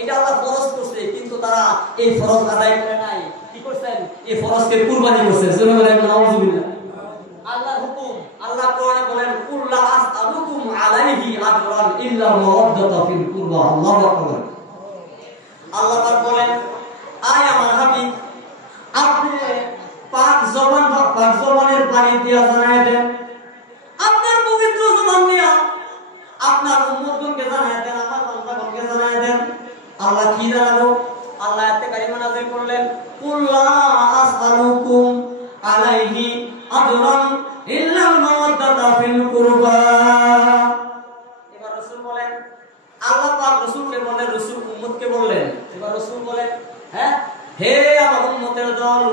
এটা আল্লাহ ফরজ করছে, কিন্তু তারা এই ফরজ আদায় করে নাই। কি করছেন? এই ফরজকে কুরবানি করছে। জোরে বলেন নাউজুবিল্লাহ। আল্লাহর হুকুম, আল্লাহ কোরআনে বলেন কুল লা আসআলুকুম আলাইহি আজরান ইল্লা মাওয়াদ্দাতা ফিল কুরবা। আল্লাহু আকবার। আল্লাহ পাক বলেন, আয় আমার হাবিব, আপনি পাক জবানের পানি দিয়া জানায় দেন, আপনার পবিত্র জবান দিয়া আপনার উম্মতগণকে জানায় দেন, আমার বান্দাগণকে জানায় দেন। আল্লাহ কি জানালো? আল্লাহ আয়াতে কারিমা নাযিল করলেন, কুল লা আসআলুকুম আলাইহি আজরান ইল্লা মাওয়াদ্দাতা ফিল কুরবা। এবার রাসূল বলেন, আল্লাহ পাক রাসূলকে বলেন, রাসূল উম্মতকে বললেন, এবার রাসূল বলেন, হ্যাঁ, হে আমার উম্মতের দল,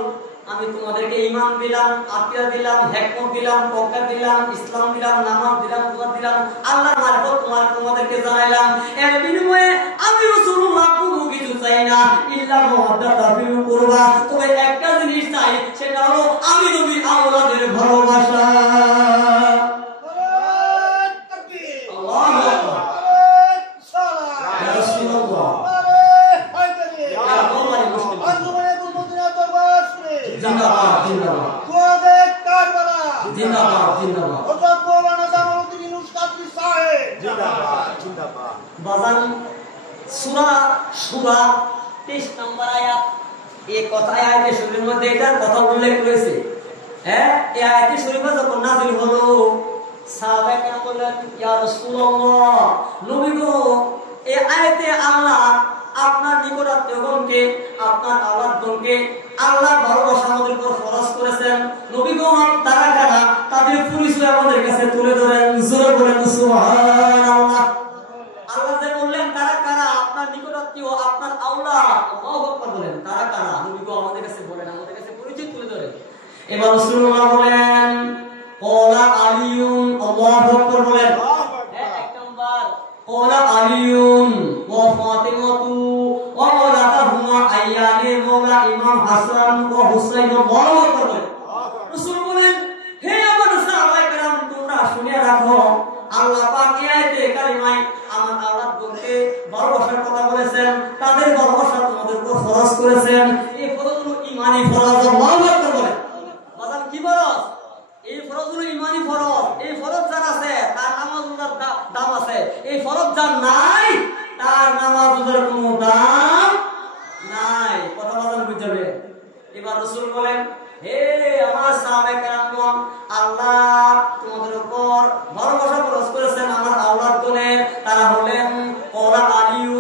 আমি তোমাদেরকে ঈমান দিলাম, আকিদা দিলাম, হিকমত দিলাম, তওহীদ দিলাম, ইসলাম দিলাম, নামাজ দিলাম, রোজা দিলাম, আল্লাহর মারফত তোমাদেরকে জানাইলাম। এর বিনিময়ে আমি রাসূলুল্লাহ কোনো কিছু চাই না, ইল্লা মাওয়াদ্দাতা ফিল কুরবা। তবে একটা জিনিস চাই, সেটা হলো আমি নবীর আওলাদের ভালোবাসা। সূরা সূরা 23 নম্বর আয়াত, এই কথায় আয়াতে শরীফের মধ্যে এটার কথা উল্লেখ করেছে। হ্যাঁ, এই আয়াতে শরীফে যখন নাযিল হলো, সাহাবায়ে কেরাম বললেন, ইয়া রাসূলুল্লাহ, নবী গো, এই আয়াতে আল্লাহ আপনার নিকটাত্মীয়গণকে, আপনার আওলাদগণকে আল্লাহর ভালোবাসা আমাদের উপর ফরজ করেছেন। নবী গো, তারা কারা? তাদের পরিচয় আমাদের কাছে তুলে ধরেন। জোরে বলেন সুবহানাল্লাহ। আল্লাহ যে বললেন তারা কারা, আপনার নিকটাত্মীয়, আপনার আওলাদ, আল্লাহু আকবার বলেন, তারা কারা? নবী গো, আমাদের কাছে বলেন, আমাদের কাছে পরিচয় তুলে ধরেন। এবার রাসূলুল্লাহ বলেন, ক্বালা আলিয়ুন, আল্লাহু আকবার বলেন। এক নাম্বার, ক্বালা আলিয়ুন ওয়া ফাতিমাতু ওয়া ওয়ালাদাহুমা আইয়ানে মাওলা ইমাম হাসান ওয়া হুসাইন। আল্লাহু আকবার বলেন। রাসূল বলেন, হে আমার সাহাবায়ে কেরাম, তোমরা শুনে রাখো, আল্লাহ পাক এই আয়াতে কারিমায় আমার আওলাদগণকে ভালোবাসার কথা বলেছেন, তাদের ভালোবাসা তোমাদের উপর ফরজ করেছেন।